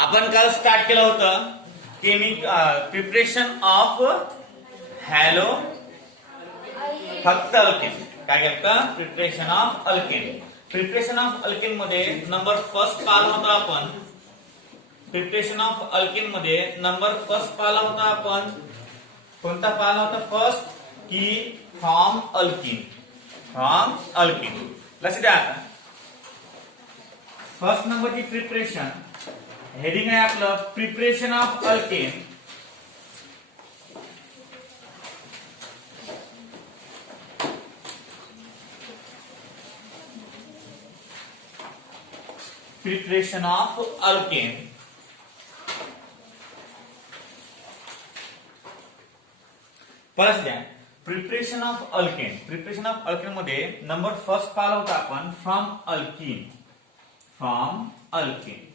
आपण काल स्टार्ट केलं होतं प्रिपरेशन ऑफ हॅलो फक्त अल्केन. काय केलं? Preparation of alkane. Preparation of alkane मध्ये नंबर फर्स्ट पाहिला होता आपण. प्रिपरेशन ऑफ अल्केन मध्ये नंबर फर्स्ट पाहिला होता आपण. कोणता पाहिला होता? फर्स्ट की फ्रॉम अल्किन. From alkene. लक्ष द्या आता. फर्स्ट नंबरची प्रिपरेशन हेडिंग आहे आपलं preparation of alkane. Preparation of alkane. परत द्या. Preparation of alkane. Preparation of alkane मध्ये नंबर फर्स्ट पाहिला होता आपण फ्रॉम अल्किन. From alkene.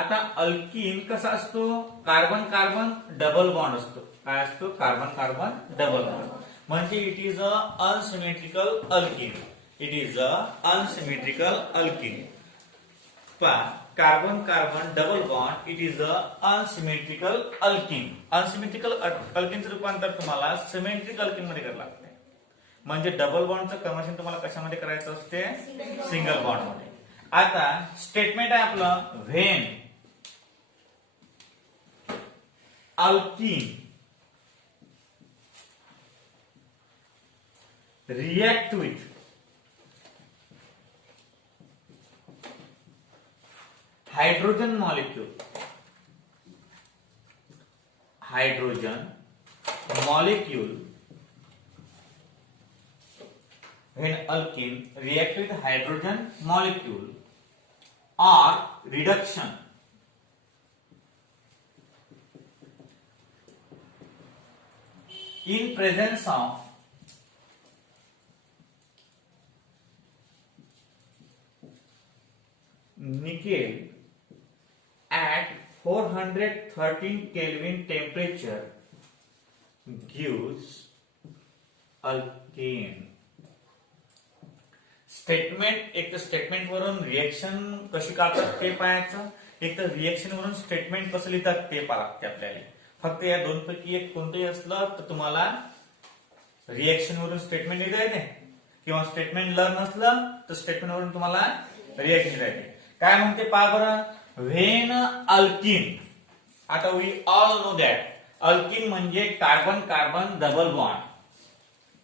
आता अल्किन कसा असतो? कार्बन कार्बन डबल बॉन्ड असतो. काय असतो? Carbon carbon double bond. म्हणजे it is a unsymmetrical alkene. It is a unsymmetrical alkene. Carbon carbon double bond it is a unsymmetrical alkene. Unsymmetrical अल्किनचं रूपांतर तुम्हाला सिमेट्रिक अल्किन मध्ये करावं लागते. म्हणजे डबल बॉन्डचं कन्व्हर्शन तुम्हाला कशामध्ये करायचं असते? सिंगल बॉन्ड मध्ये. आता स्टेटमेंट आहे आपलं when alkene react with hydrogen molecule. Hydrogen molecule when alkene react with hydrogen molecule or reduction in presence of nickel at 413 Kelvin temperature gives alkene. Statement एक तर स्टेटमेंट वरून रिएक्शन कशी काढतात ते पाहायचं. एक तर रिएक्शन वरून स्टेटमेंट कसं लिहितात ते पाहा लागते आपल्याला. फक्त या दोन पैकी एक कोणतंही असलं तर तुम्हाला रिएक्शन वरून स्टेटमेंट लिहिता येते किंवा स्टेटमेंट लर्न असलं तर स्टेटमेंट वरून तुम्हाला रिएक्शन लिहिता येते. काय म्हणते पहा बरं. When alkene. आता we all know that alkene म्हणजे carbon carbon double bond.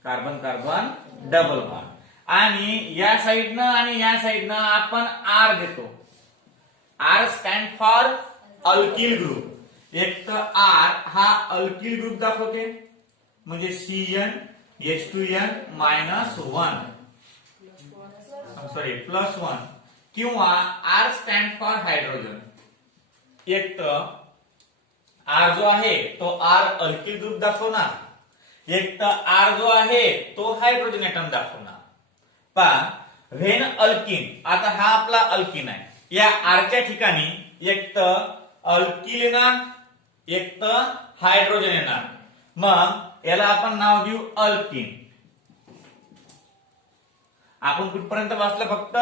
Carbon carbon double bond. आणि या साइडनं आणि या साइडनं आपण आर देतो. R stand for alkyl group. एक तर आर हा अल्किल ग्रुप दाखवते म्हणजे CnH2n -1 सॉरी +1 किंवा आर स्टँड फॉर हायड्रोजन. एक तर आर जो आहे तो आर अल्किल ग्रुप दाखवणार. एक तर आर जो आहे तो हायड्रोजन एटम दाखवणार. When alkene. आता हा आपला अल्किन आहे. या आरच्या ठिकाणी एक तर अल्किल येणार एक तर हायड्रोजन येणार. मग याला आपण नाव देऊ अल्किन. आपण कुठपर्यंत वाचलं? फक्त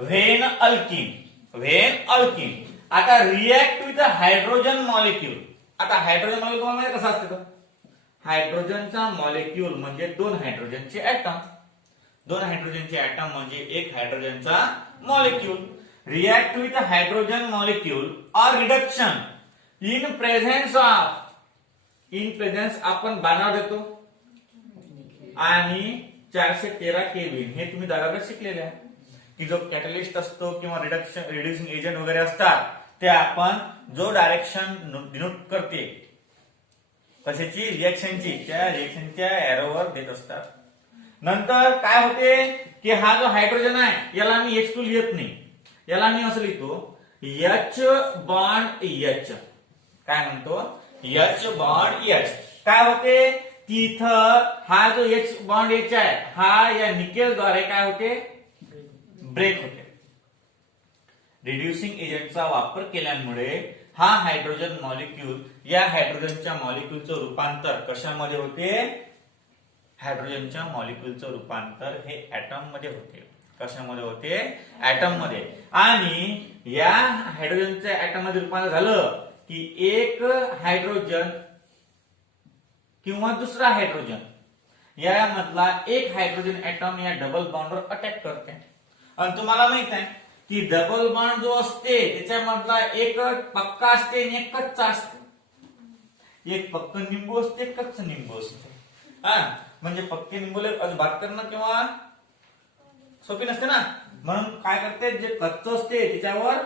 व्हेन अल्किन. When alkene. आता रिएक्ट विथ हायड्रोजन मॉलिक्यूल. आता हायड्रोजन मॉलिक्यूल म्हणजे कसं असतं? हायड्रोजनचा मॉलिक्यूल म्हणजे दोन हायड्रोजनचे ऍटम. दोन हायड्रोजनचे ऍटम म्हणजे एक हायड्रोजनचा molecule. React with hydrogen molecule और reduction in presence of. In presence आपण बाणावर देतो आणि 413 केल्विन हे तुम्ही दरावर शिकलेले आहे की जो कॅटलिस्ट असतो किंवा रिड्युसिंग एजंट वगैरे असतात ते आपण जो डायरेक्शन डिनोट करते कशाची? रिएक्शनची. त्या रिएक्शनच्या एरोवर देत असतात. नंतर काय होते की हा जो हायड्रोजन आहे याला मी H2 लिहित नाही. याला मी असं लिहितो H बॉन्ड H. काय म्हणतो? H bond H. काय होते तिथं हा जो H बॉन्ड H आहे हा या निकेलद्वारे काय होते? ब्रेक होते. रिड्युसिंग एजंटचा वापर केल्यामुळे हा हायड्रोजन मॉलिक्यूल या हायड्रोजनच्या मॉलिक्यूलचं रूपांतर कशामध्ये होते? हायड्रोजनच्या मॉलिक्यूलचं रूपांतर हे ऍटम मध्ये होते. कशामध्ये होते? ऍटम मध्ये. आणि या हायड्रोजनच्या ऍटम मध्ये रूपांतर झालं की एक हायड्रोजन किंवा दुसरा हायड्रोजन यामधला एक हायड्रोजन ऍटम या डबल बॉन्डवर अटॅक करते. आणि तुम्हाला माहित आहे की डबल बॉन्ड जो असते त्याच्यामधला एक पक्का असते आणि एक कच्चा असते. एक पक्क निंबू असते, एक कच्च निंबू असते. म्हणजे पक्के निंबूला बात करणं किंवा सोपी नसते ना. म्हणून काय करते, जे कच्च असते त्याच्यावर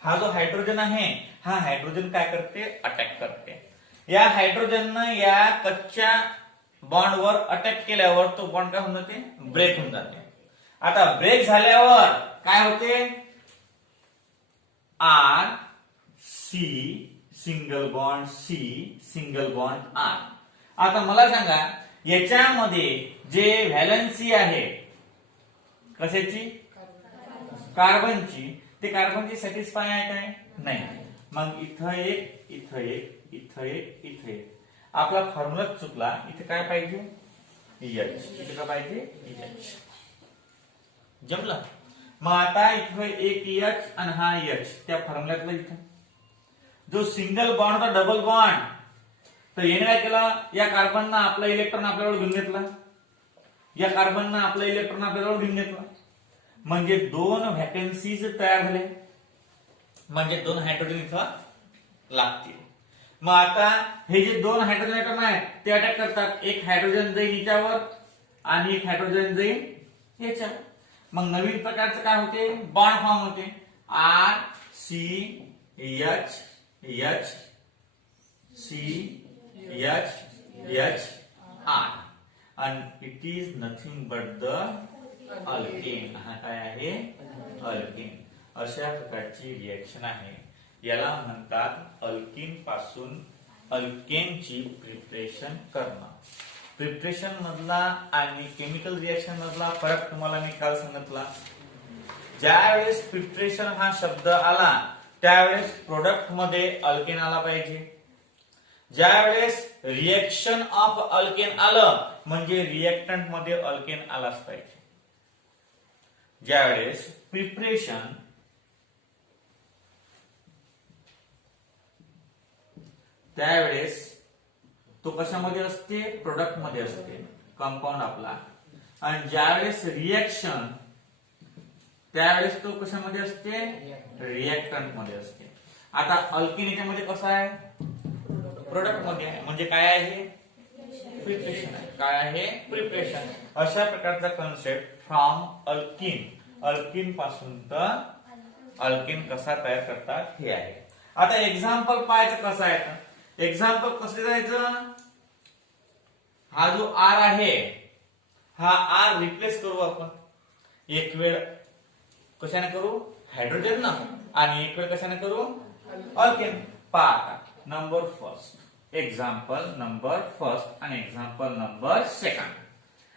हा जो हायड्रोजन आहे हा हायड्रोजन काय करते? अटॅक करते. या हायड्रोजननं या कच्च्या बॉन्डवर अटॅक केल्यावर तो बॉन्ड काय होऊन जाते? ब्रेक होऊन जाते. आता ब्रेक झाल्यावर काय होते? R C single bond C single bond R. आता मला सांगा याच्यामध्ये जे व्हॅलन्सी आहे कशाची? कार्बनची. ते कार्बनची सॅटिस्फाय आहे काय? नाही. मग इथं एक, इथं एक, इथं एक, इथं एक. आपला फॉर्म्युला चुकला. इथे काय पाहिजे? एच. इथे काय पाहिजे? एच. जमलं. मग आता इथं एक एच आणि हा एच त्या फॉर्म्युल्यातला इथं जो सिंगल बॉन्ड होता डबल बॉन्ड, तर याने काय केलं? या कार्बननं आपला इलेक्ट्रॉन आपल्याजवळ घेऊन घेतला. या कार्बननं आपला इलेक्ट्रॉन आपल्याजवळ घेऊन घेतला. म्हणजे दोन व्हॅकन्सीज तयार झाले. म्हणजे दोन हायड्रोजन इथं लागतील. मग आता हे जे दोन हायड्रोजन ऍटम आहेत ते अटॅक करतात. एक हायड्रोजन जाईल हिच्यावर आणि एक हायड्रोजन जाईल याच्यावर. मग नवीन प्रकारचं काय होते? बॉन्ड फॉर्म होते. R C H H C H H R. and it is nothing but the alkane. हा काय आहे? अल्केन. अशा प्रकारची रिएक्शन आहे. याला म्हणतात अल्किन पासून अल्केनची प्रिपरेशन करणं. प्रिपरेशन मधला आणि केमिकल रिएक्शन मधला फरक तुम्हाला मी काल सांगितला. ज्यावेळेस प्रिपरेशन हा शब्द आला त्यावेळेस प्रोडक्ट मध्ये अल्केन आला पाहिजे. ज्यावेळेस रिएक्शन ऑफ अल्केन आलं म्हणजे रिएक्टंट मध्ये अल्केन आलाच पाहिजे. ज्यावेळेस प्रिपरेशन त्यावेळेस तो कशामध्ये असते? प्रोडक्ट मध्ये असते, कंपाऊंड आपला. आणि ज्यावेळेस रिएक्शन त्यावेळेस तो कशामध्ये असते? रिएक्टंट मध्ये असते. आता अल्केन याच्यामध्ये कसं आहे? प्रोडक्ट मध्ये आहे. म्हणजे काय आहे? प्रिपरेशन आहे. काय आहे? प्रिपरेशन. अशा प्रकारचा कन्सेप्ट फ्रॉम अल्किन. अल्किन पासून तर अल्केन कसा तयार करतात हे आहे. आता एक्झाम्पल पाहायचं कसं आहे? एक्झाम्पल कसं द्यायचं? हा जो आर आहे हा आर रिप्लेस करू आपण. एक वेळ कशाने करू? हायड्रोजन ना. आणि एक वेळ कशाने करू? अल्केन. पहा number first, example number first आणि एक्झाम्पल नंबर सेकंड.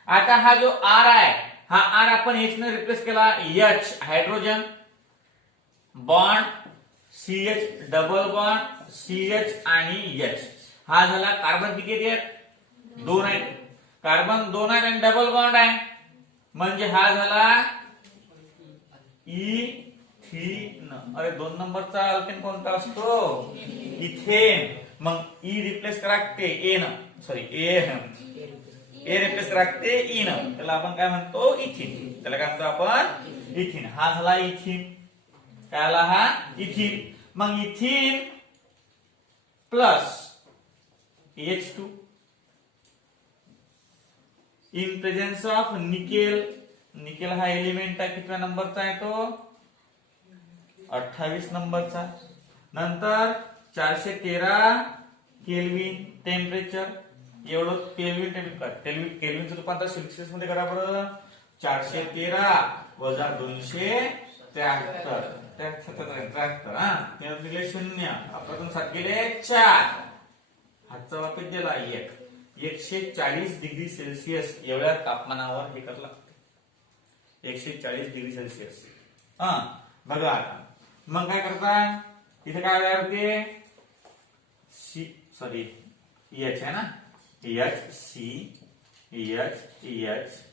आता हा जो आर आहे हा आर आपण एच ने रिप्लेस केला. H hydrogen bond CH double bond CH आणि एच. हा झाला कार्बन किती आहेत? दोन आहेत. कार्बन दोन आहेत आणि डबल बॉन्ड आहे म्हणजे हा झाला इथीन. अरे दोन नंबरचा अल्केन कोणता असतो? इथेन. मग ई रिप्लेस करागते एन, सॉरी ए रिप्लेस करागते इन. त्याला आपण काय म्हणतो? इथिन. त्याला काय म्हणतो आपण? इथिन. हा झाला इथिन. काय आला? हा इथिन. मग इथिन plus H2 in presence of nickel. Nickel हा एलिमेंट आहे कितव्या नंबरचा आहे तो? 28 नंबरचा. नंतर 413 केल्विन टेम्परेचर. एवढं केल्विन केल्विनचं रूपांतर सेल्सिअस मध्ये करा बरं. 413 वजा 273 73. हा दिले 0. आपण 7 गेले 4. हातचा वापर दिला 1. 140 डिग्री सेल्सिअस एवढ्या तापमानावर हे करावं लागतं. 140 डिग्री सेल्सिअस. हा बघा आता मग काय करता? इथे काय तयार होते? सी सॉरी एच आहे ना. H C H H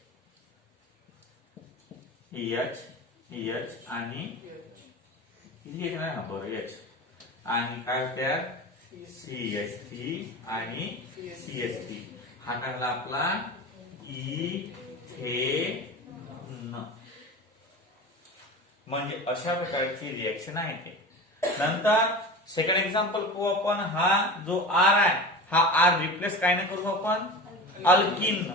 H आणि किती एक नाही ना बरं एच आणि काय होत्या CH3 आणि CH3 हा टाकला आपला इथेन म्हणजे अशा प्रकारची रिएक्शन आहे ते. नंतर सेकंड एक्झाम्पल पाहू आपण. हा जो R आहे हा R रिप्लेस काय न करू आपण अल्किल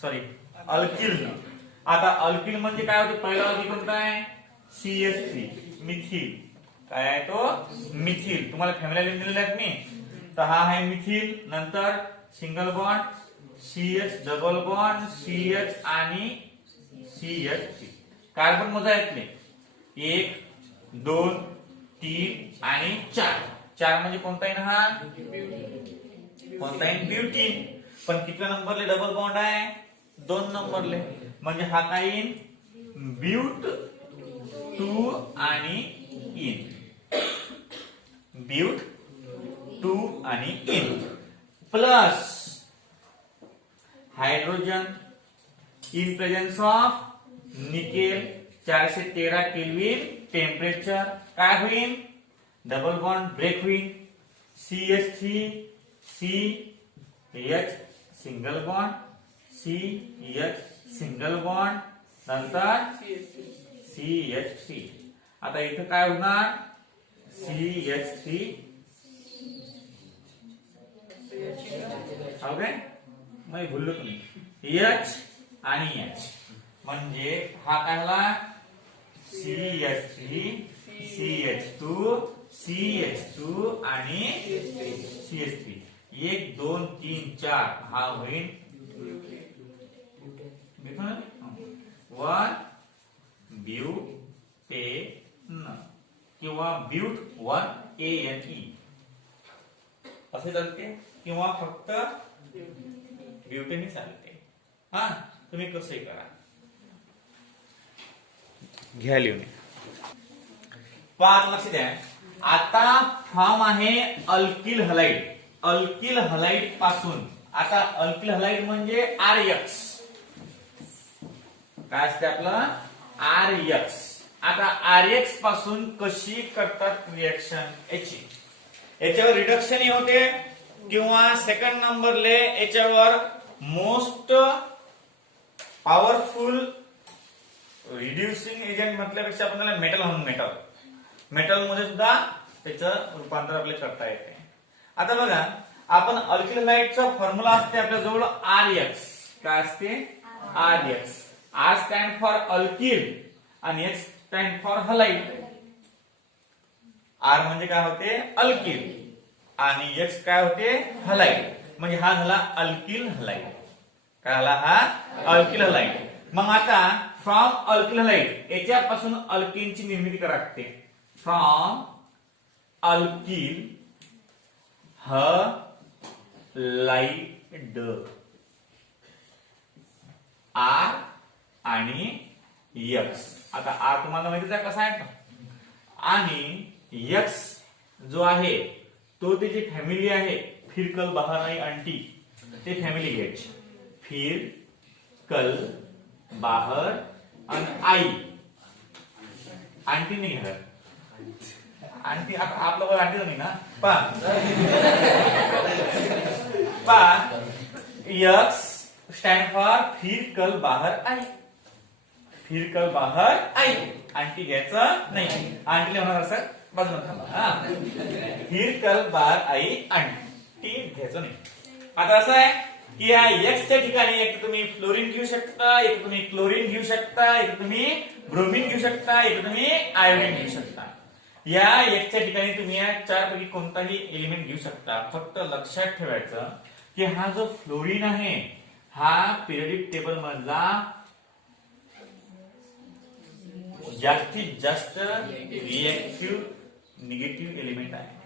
सॉरी अल्किल. आता अल्किल म्हणजे काय होते पहिला अल्किल कोणता आहे CH3 मिथिल. काय आहे तो मिथिल. तुम्हाला फॅमिली लिहून दिलेले आहेत मी. तर हा आहे मिथिल. नंतर single bond CH double bond CH आणि CH3 कार्बन मोजायतले 1 2 3 आणि 4 म्हणजे कोणता आहे ना हा कोणता आहे ब्युटीन. पण कितव्या नंबरले डबल बॉन्ड आहे 2 नंबरले म्हणजे हा काय येईल ब्यूट 2 आणि इन. ब्यूट 2 आणि in plus hydrogen in presence of nickel 413 kelvin temperature काय होईल डबल बॉन्ड ब्रेक होईल CH3 CH single bond CH single bond नंतर CH3. आता इथं काय होणार CH3 ओके मी भुललो तुम्ही H आणि H म्हणजे हा काय झाला CH3 CH2 CH2 आणि CH3 1 2 3 4 हा होईल 1 ब्यूटेन किंवा ब्यूट 1 ANE असे चालते किंवा फक्त ब्युटेन चालते. हा तुम्ही कसंही करा घ्या लिहून. पाच लक्ष द्या. आता फॉर्म आहे अल्किल हलाइड. अल्किल हलाइड पासून आता अल्किल हलाइड म्हणजे RX काय असते आपलं RX. आता RX पासून कशी करतात रिएक्शन याची याच्यावर रिडक्शन होते किंवा सेकंड नंबरले याच्यावर मोस्ट पॉवरफुल रिड्युसिंग एजंट म्हटल्यापेक्षा आपण त्याला मेटल म्हणून मेटल मध्ये सुद्धा त्याचं रूपांतर आपल्याला करता येते. आता बघा आपण अल्किल हलाइडचा फॉर्म्युला असते आपल्या जवळ RX काय असते RX. R stand for alkyl आणि X stand for halide. R म्हणजे काय होते अल्किल आणि X काय होते हलाइड म्हणजे हा झाला अल्किल हलाइड. काय झाला हा अल्किल हलाइड. मग आता फ्रॉम अल्किल हलाइड याच्यापासून अल्किनची निर्मिती करावी लागते. फ्रॉम अल्किल हलाइड R आणि X. आता R तुम्हाला माहितीच आहे कसा आहे आणि X जो आहे तो त्याची फॅमिली आहे फिरकल बहार आणि अंटी ते फॅमिली घ्यायची. फिरकल बाहर आणि आई आंटी नाही घ्यायला. आंटी आपलं वर आंटी नाही ना पा X स्टँड फॉर फिरकल बाहर आई. फिरकल बाहर आई आंटी घ्यायचं नाही. आंटीला होणार असं बाजूला थांबा. फिरकल बाहर आई आंटी घ्यायचं नाही. आता असं आहे की या X च्या ठिकाणी एक तुम्ही फ्लोरीन घेऊ शकता एक तुम्ही क्लोरीन घेऊ शकता एक तुम्ही ब्रोमीन घेऊ शकता एक तुम्ही आयोडीन घेऊ शकता. या X च्या ठिकाणी तुम्ही या चारपैकी कोणताही एलिमेंट घेऊ शकता. फक्त लक्षात ठेवायचं की हा जो फ्लोरीन आहे हा पिरियडिक टेबल मधला जास्तीत जास्त रिएक्टिव्ह निगेटिव्ह एलिमेंट आहे.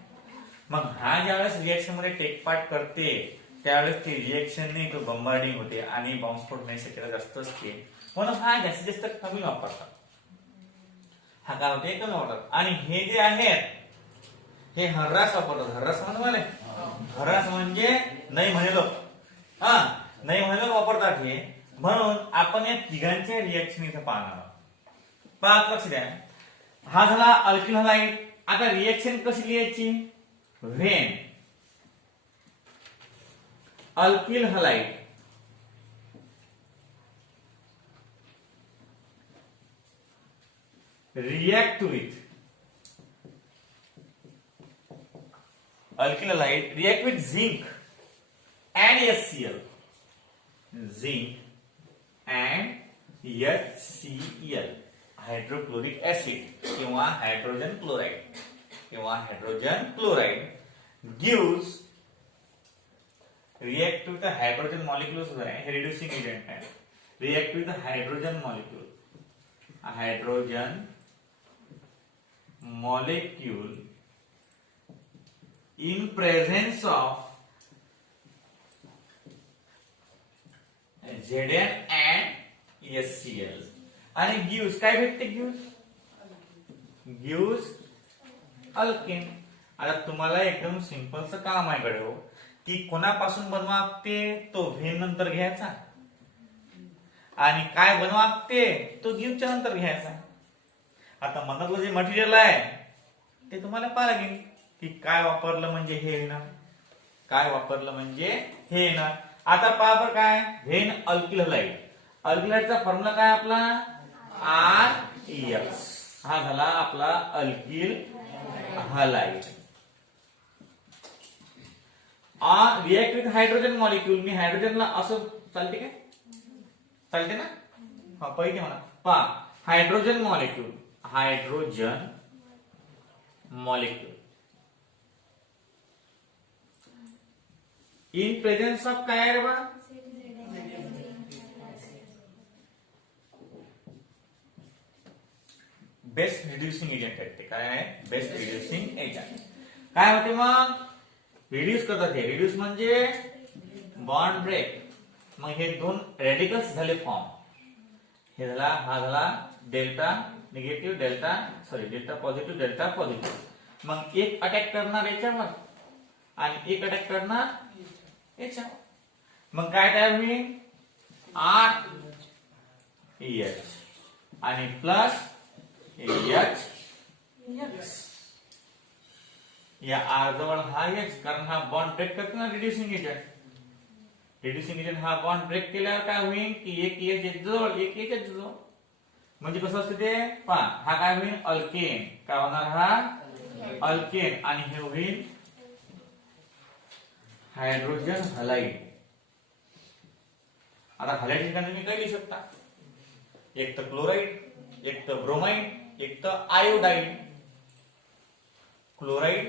मग हा ज्यावेळेस रिएक्शन मध्ये टेक पार्ट करते त्यावेळेस ती रिएक्शन नाही तो बंबार्डिंग होते आणि बॉम्बस्फोट होण्याची शक्यता जास्त असते. म्हणून हा जास्तीत जास्त कमी वापरतात. हा काय होते कमी वापरतात. आणि हे जे आहेत हे हर्रास वापरतात. हर्रास म्हणजे हर्रास म्हणजे नाही म्हणेलो नाही म्हणेलो वापरतात हे. म्हणून आपण या तिघांच्या रिएक्शन इथे पाहणार आहोत. पहा लक्ष द्या, हा झाला अल्किल हलाइड. आता रिएक्शन कशी लिहायची? When alkyl halide react with alkyl halide react with zinc and HCl, zinc and HCl, hydrochloric acid किंवा hydrogen chloride gives react with the hydrogen molecule सुद्धा आहे, हे reducing agent आहे. react with the hydrogen molecule in presence of Zn and HCl आणि gives काय भेटते? gives alkane. आता तुम्हाला एकदम सिंपलचं काम आहे कडे हो, की कोणापासून बनवा लागते तो व्हेन नंतर घ्यायचा आणि काय बनवा लागते तो गिव्हच्या नंतर घ्यायचा. आता मनातलं जे मटेरियल आहे ते तुम्हाला पाहायला लागेल की काय वापरलं म्हणजे हे येणार, काय वापरलं म्हणजे हे येणार. आता पहा बरं काय, व्हेन अल्किल हलाइड. अल्किल हलाइडचा फॉर्म्युला काय आपला? RX. हा झाला आपला alkyl halide. React with hydrogen molecule. मी हायड्रोजनला असं चालते काय? चालते ना? हा पहिले म्हणा, पहा hydrogen molecule in presence of काय आहे बा? बेस्ट रिड्युसिंग एजंट आहे ते. काय आहे? Best reducing agent. काय होते मग? रिड्यूस करतात. हे रिड्यूस म्हणजे बॉन्ड ब्रेक. मग हे दोन रेडिकल्स झाले फॉर्म. हे झाला, हा झाला delta negative, delta positive, delta positive. मग एक अटॅक करणार याच्यावर आणि एक अटॅक करणार याच्यावर. मग काय तयार होईल? RH आणि प्लस HX. या R जवळ हा H, कारण हा बॉन्ड ब्रेक करतो ना रिड्युसिंग एजंट. रिड्युसिंग एजंट हा बॉन्ड ब्रेक केल्यावर काय होईल की एक H जवळ, एक H जवळ. म्हणजे कसं असतं ते पहा, हा काय होईल? अल्केन. काय होणार? हा अल्केन. आणि हे होईल हायड्रोजन हलाइड. आता हलाइड ठिकाणी तुम्ही काय लिहू शकता? एक तर क्लोराइड, एक तर ब्रोमाइड, एक तर आयोडाइड. क्लोराइड,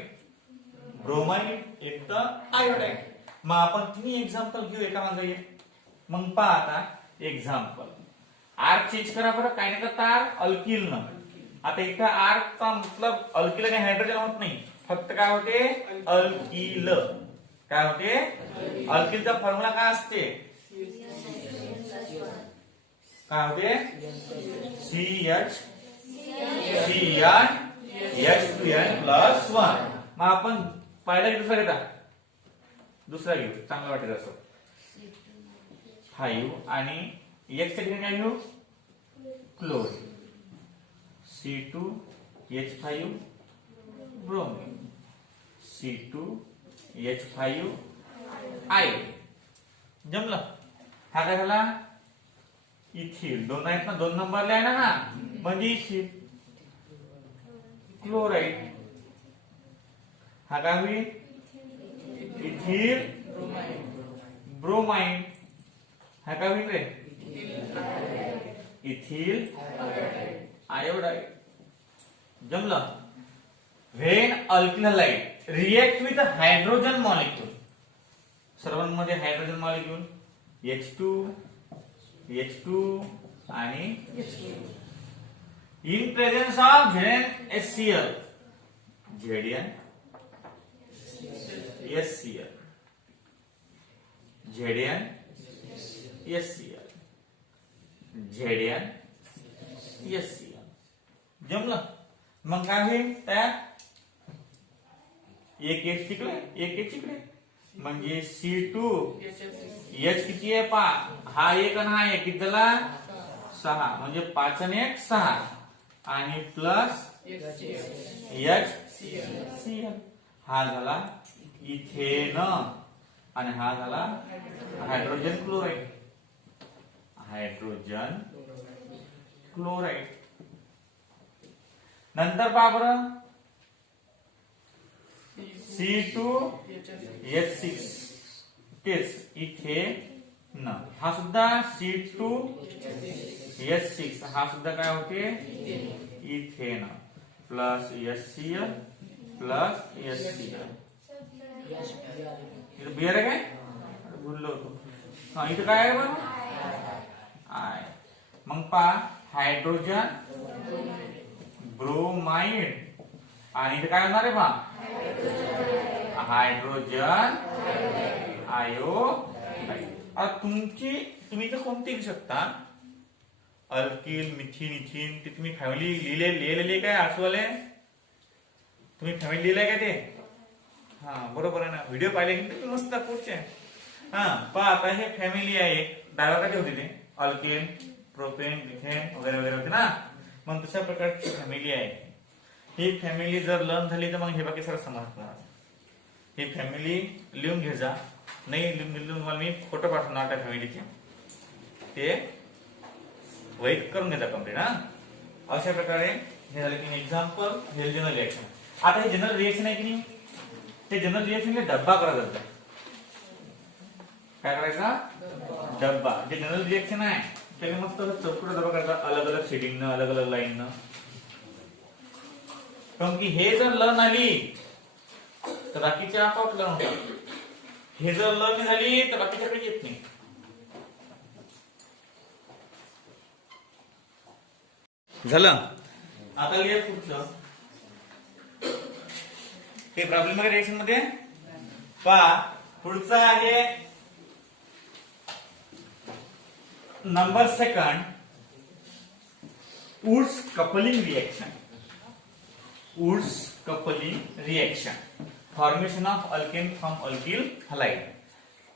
ब्रोमाइड, एक तर आयोडाइड. मग आपण तिन्ही एक्झाम्पल घेऊ एका मागे एक. मग पहा आता एक्झाम्पल. आर चेंज करा बरं, काय नाही करता अल्किल न. आता इथं आर चा मतलब अल्किल आणि हायड्रोजन होत नाही, फक्त काय होते? अल्किल. काय होते? अल्किलचा फॉर्म्युला काय असते? काय होते? CH H2N plus 1. मग आपण पहिला की दुसरा घेता? दुसरा घेऊ, चांगलं वाटेल असं. 5 आणि X च्या ठिकाणी काय घेऊ? Chlorine. C2H5 bromine. C2H5 iodine. जमलं? हा काय झाला? इथिल. दोन आहेत ना, दोन नंबरला आहे ना हा, म्हणजे इथिल. क्लोराइड. हा काय होईल? Ethyl bromide. हा काय होईल रे? Ethyl iodide. जमलं? When alkyl halide react with hydrogen molecule. सर्वांमध्ये हायड्रोजन मॉलिक्यूल H2 आणि H2 in presence of ZnHCl. ZnHCl जमलं? मग काय होईल? त्या एक एक तिकडे, एक एक तिकडे, म्हणजे C2H किती आहे? 5. हा एक आणि हा एक किती झाला? 6. म्हणजे 5 आणि 1 6. आणि प्लस HCl. हा झाला इथेन आणि हा झाला हायड्रोजन क्लोराईड. Hydrogen chloride. नंतर पहा बरं C2H6 तेच इथेन. हा सुद्धा C2H6 हा सुद्धा काय होते ethane plus HCl plus HCl. इथं बियर आहे काय बोललो होतो. हा इथं काय आहे बरं आय. मग पहा हायड्रोजन ब्रोमाइड आणि इथं काय होणार आहे पहा हायड्रोजन आयोडाइड. तुम्ही इथं कोणते घेऊ शकता अल्किल मिथिन इथिन ते तुम्ही फॅमिली लिहिलेली काय आठवले तुम्ही फॅमिली लिहिलंय का ते. हा बरोबर आहे ना. व्हिडिओ पाहिले की तुम्ही मस्त पुढचे. हा पहा आता हे फॅमिली आहे. डाव्या काठी होती ते अल्केन प्रोपेन मिथेन वगैरे वगैरे होते ना. मग तशा प्रकारची फॅमिली आहे. ही फॅमिली जर लर्न झाली तर मग हे बाकी सगळं समजणार. ही फॅमिली लिहून घे जा. नाही लिहून तुम्हाला मी फोटो पाठवणार त्या फॅमिलीचे ते वैध करून घेता कम्प्लीट. हा अशा प्रकारे हे झालं की एक्झाम्पल हे जनरल रिएक्शन. आता हे जनरल रिएक्शन आहे की नाही ते जनरल रिएक्शनला डब्बा करायचा. काय करायचा डब्बा. जे जनरल रिएक्शन आहे त्याला मस्त चौकटा डब्बा करायचा अलग अलग शेडिंग न अलग अलग लाईन न. कारण की हे जर लर्न आली तर बाकीचे आपोआप लर्न होतात. हे जर लर्न झाली तर बाकीच्याकडे येत नाही. झालं. आता लिहा पुढचं हे प्रॉब्लेम आहे रिएक्शन मध्ये. पहा पुढचा आहे number second Wurtz coupling reaction. Wurtz coupling reaction formation of alkane from alkyl halide.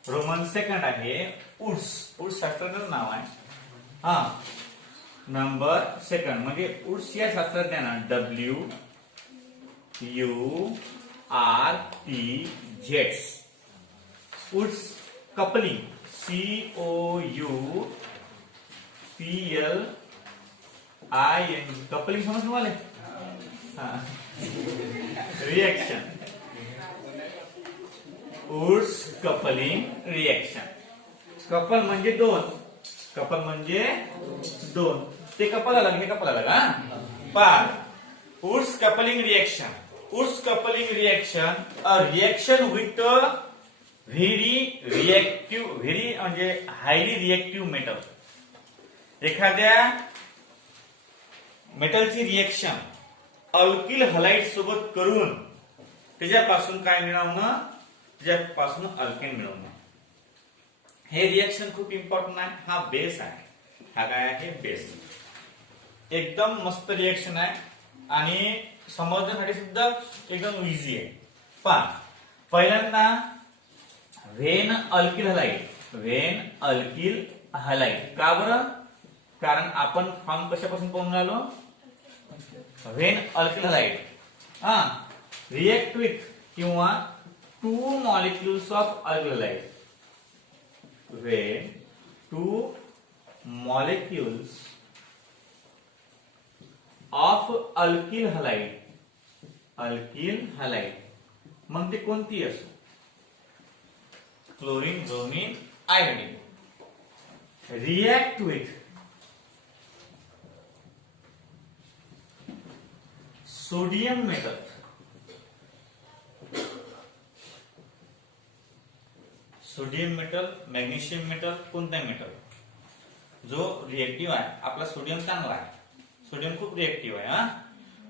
Roman second आहे वुड्स. वुड्स शास्त्रज्ञाचं नाव आहे. हा नंबर सेकंड म्हणजे वुड्स या शास्त्रज्ञानं WURTZ Wurtz coupling COUPLING coupling समज तुम्हाला reaction Wurtz coupling reaction. Couple म्हणजे दोन. कपल म्हणजे दोन. ते कपल अलग हे कपल अलग. हा पहा Wurtz coupling reaction. Wurtz coupling reaction a reaction with very reactive very म्हणजे हायली रिएक्टिव्ह मेटल. एखाद्या मेटलची रिएक्शन अल्किल हलाइड सोबत करून त्याच्यापासून काय मिळवणं त्याच्यापासून अल्केन मिळवणं. हे रिएक्शन खूप इम्पॉर्टंट आहे. हा बेस आहे. हा काय आहे बेस. एकदम मस्त रिएक्शन आहे आणि समजण्यासाठी सुद्धा एकदम इझी आहे. पहा पहिल्यांदा when alkyl halide. When alkyl halide का बरं कारण आपण फॉर्म कशापासून पाहून आलो व्हेन अल्किल हलाइड. हा रिएक्ट विथ किंवा two molecules of alkyl halide. when two molecules of alkyl halide मग ते कोणती असो chlorine bromine iodine react with sodium metal. Sodium metal magnesium metal कोणता मेटल जो रिएक्टिव्ह आहे. आपला सोडियम चांगला आहे. सोडियम खूप रिएक्टिव्ह आहे. हा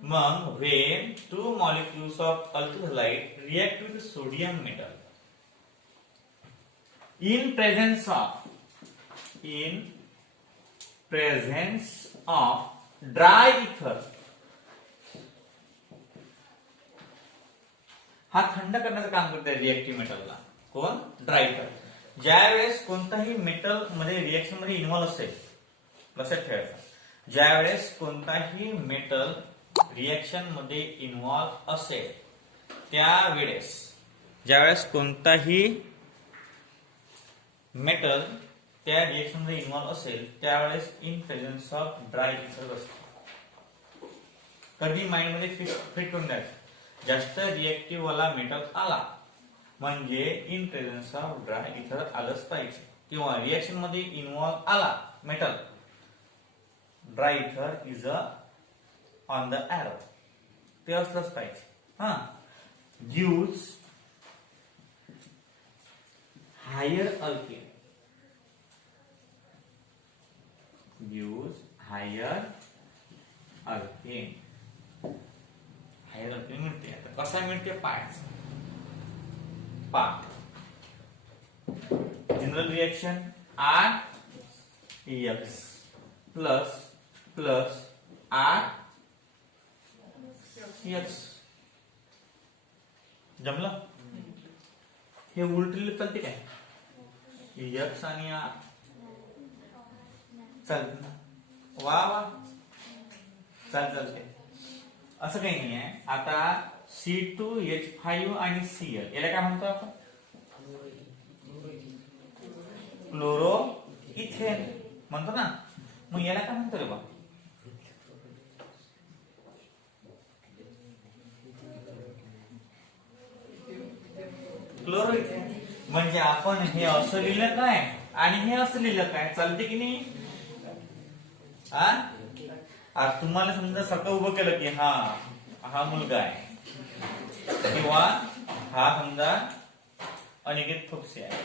मग when two molecules of alkyl halide react with sodium metal in presence of dry ether. हा थंड करण्याचं काम करते रिएक्टिव्ह मेटलला. कोण ड्राय इथर. ज्या वेळेस कोणताही मेटल मध्ये रिएक्शन मध्ये इन्व्हॉल्व असेल लक्षात ठेवायचं ज्यावेळेस कोणताही मेटल रिएक्शन मध्ये इन्व्हॉल्व असेल त्यावेळेस, ज्यावेळेस कोणताही मेटल त्या रिएक्शन मध्ये इन्व्हॉल्व असेल त्यावेळेस इन प्रेझेन्स ऑफ ड्राय इथर असतो. कधी माइंड मध्ये फिट करून द्यायचं, जास्त रिएक्टिव्ह वाला मेटल आला म्हणजे इन प्रेझेन्स ऑफ ड्राय इथर आलंच पाहिजे, किंवा रिएक्शन मध्ये इन्व्हॉल्व आला metal, dry ether is on the arrow, ते असलंच पाहिजे. हा, gives higher alkane, gives higher alkane. Higher alkane मिळते. आता कसा मिळते पाहायचं. General reaction RX plus plus RX. जमलं? हे उलटले चालते काय? X आणि R चालते ना? वा वा, चालते. असं काही नाही आहे. आता C2H5 आणि Cl याला काय म्हणतो आपण? क्लोरो इथेन म्हणतो ना. मग याला काय म्हणतो रे बा? Chloro ethane. म्हणजे आपण हे असं लिहिलं काय आणि हे असं लिहिलं काय, चालते की नाही? तुम्हाला समजा सकाळ उभं केलं की हा मुलगा आहे, किंवा हा समजा अनिकेत थोपसे आहे,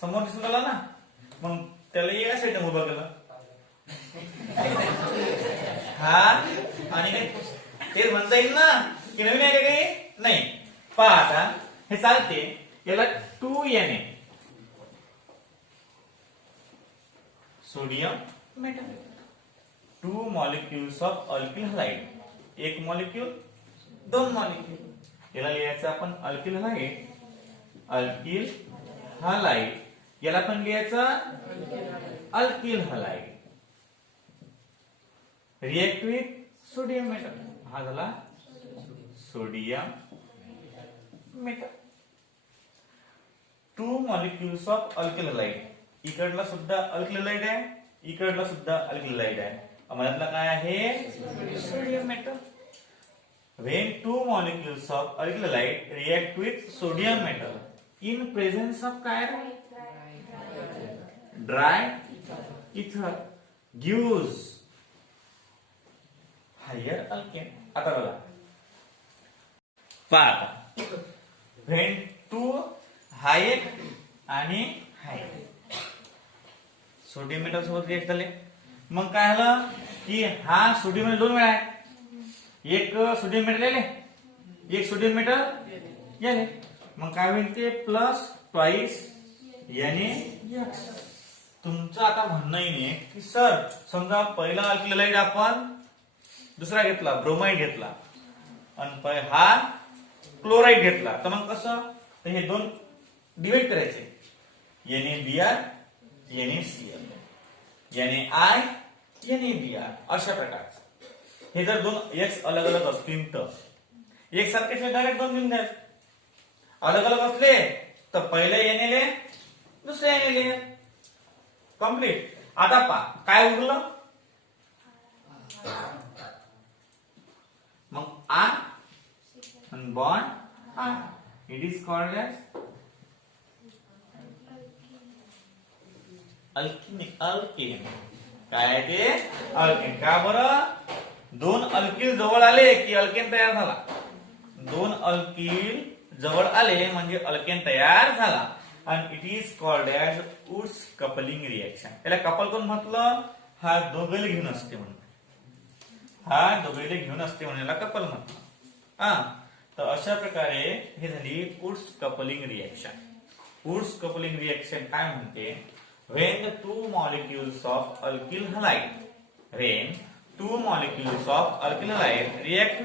समोर दिसून आला ना, मग त्याला एका साईडने उभं केलं, हा अनिकेत थोपसे. ते म्हणता येईल ना की नवीन आहे काही नाही. पहा आता हे चालते. याला 2Na sodium metal, 2 molecules of alkyl halide, एक मॉलिक्यूल 2 मॉलिक्यूल. याला लिहायचं आपण अल्किल हलाइड, अल्किल हलाइड. याला पण लिहायचं alkyl halide. React with sodium metal, हा झाला sodium metal. 2 molecules of alkyl halide. इकडला सुद्धा अल्किल हलाइड आहे, इकडला सुद्धा अल्किल हलाइड आहे. मनातला काय आहे? Sodium metal. When 2 molecules of alkyl halide react with sodium metal in presence of काय? Dry ether gives higher alkane. आता बघा, पहा, when 2 high आणि high सोडियम मेटल सोबत रिएक्ट झाले, मग काय झालं की हा सोडियम मेटल 2 वेळा आहे. एक सोडियम मेटल आले, एक सोडियम मेटल गेले, मग काय होईल ते प्लस ट्वाइस NaX. तुमचं आता म्हणणं आहे की सर समजा पहिला अल्किल हलाइड आपण दुसरा घेतला, ब्रोमाइड घेतला, आणि हा क्लोराइड घेतला, तर मग कसं, तर हे दोन डिवाइड करायचे, NaBr NaCl, NaI NaBr, अशा प्रकारचं. हे जर दोन X अलग अलग असतील तर एक सारखे डायरेक्ट दोन देऊन द्या. अलग अलग असले तर पहिले Na दुसरे Na कम्प्लीट. आता पहा काय उरलं, मग R and bond R. It is called as alkene. काय ते अल्केन. का बरं, दोन अल्किल जवळ आले की अल्केन तयार झाला. दोन अल्किल जवळ आले म्हणजे अल्केन तयार झाला. आणि it is called as Wurtz coupling reaction. याला कपल कोण म्हटलं? हा दोघेले घेऊन असते म्हणून, हा दोघेले घेऊन असते म्हणून याला कपल म्हटलं. तर अशा प्रकारे हे झाली Wurtz coupling reaction. Wurtz coupling reaction काय म्हणते? when the two molecules of alkyl halide react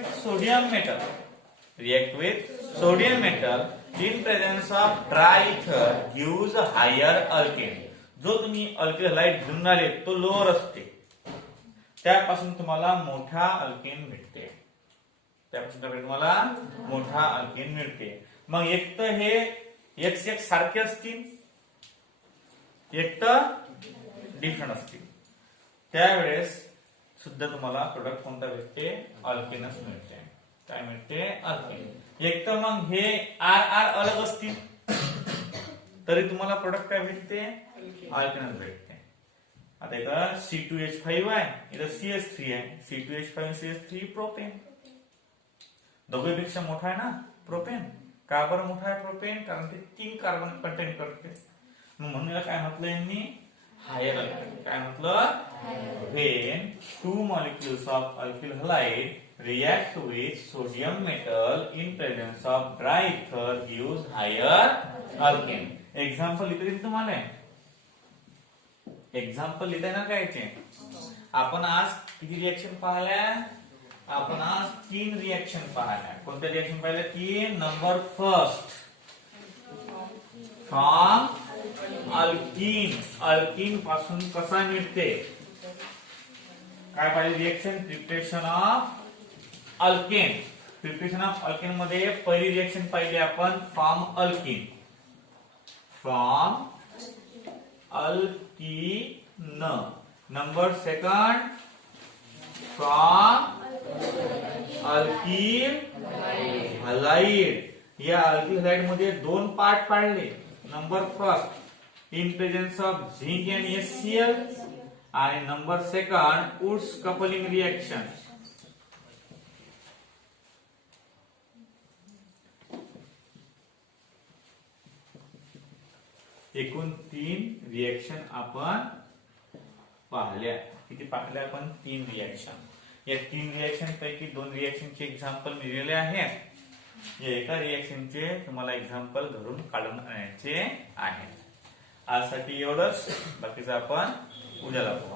with sodium metal in presence of dry ether gives a higher alkane. जो तुम्ही अल्किल हलाइड घेऊन आले तो लोअर असते, त्यापासून तुम्हाला मोठा अल्केन भेटते. तुम्हाला मोठा अल्केन मिळते. मग एक तर हे एक्स एक सारखे असतील, एक तर डिफरंट असतील, त्यावेळेस सुद्धा तुम्हाला प्रोडक्ट कोणता भेटते? अल्केनच मिळते. काय मिळते? अल्केन. एक तर मग हे आर आर अलग असतील तरी तुम्हाला प्रोडक्ट काय भेटते? अल्केनच भेटते. आता इथं C2H5 आहे, इथं CH3 आहे. C2H5 CH3 propane. दोघेपेक्षा मोठा आहे ना प्रोपेन. का बरं मोठा आहे प्रोपेन? कारण ते 3 कार्बन कंटेन करते. मग म्हणून याला काय म्हटलं यांनी? Higher alkane. काय म्हटलं? When two molecules of alkyl halide react with sodium metal in presence of dry ether gives higher alkane. Example लिहिता येईल तुम्हाला? एक्झाम्पल लिहिता येणार काय याचे? आपण आज किती रिएक्शन पाहिल्या? आपण आज 3 रिएक्शन पाहिल्या. कोणत्या रिएक्शन पाहिल्या? 3. Number first, from alkene. Alkene पासून कसा मिळते? काय पाहिजे reaction? Preparation of alkane. Preparation of alkane मध्ये पहिली रिएक्शन पाहिली आपण from alkene. From alkene. Number second, from alkyl halide. या अल्कील हलाइड मध्ये 2 पार्ट पाडले. Number first, in presence of zinc and HCl, आणि number second, Wurtz coupling reaction. एकूण 3 reaction आपण पाहिल्या. किती पाहिल्या आपण? 3 रिएक्शन. या 3 रिएक्शन पैकी 2 रिएक्शनचे एक्झाम्पल दिलेले आहेत. या एका रिएक्शनचे तुम्हाला एक्झाम्पल घरून काढून आणायचे आहे. आजसाठी एवढंच. बाकीचं आपण उद्या दाखवू.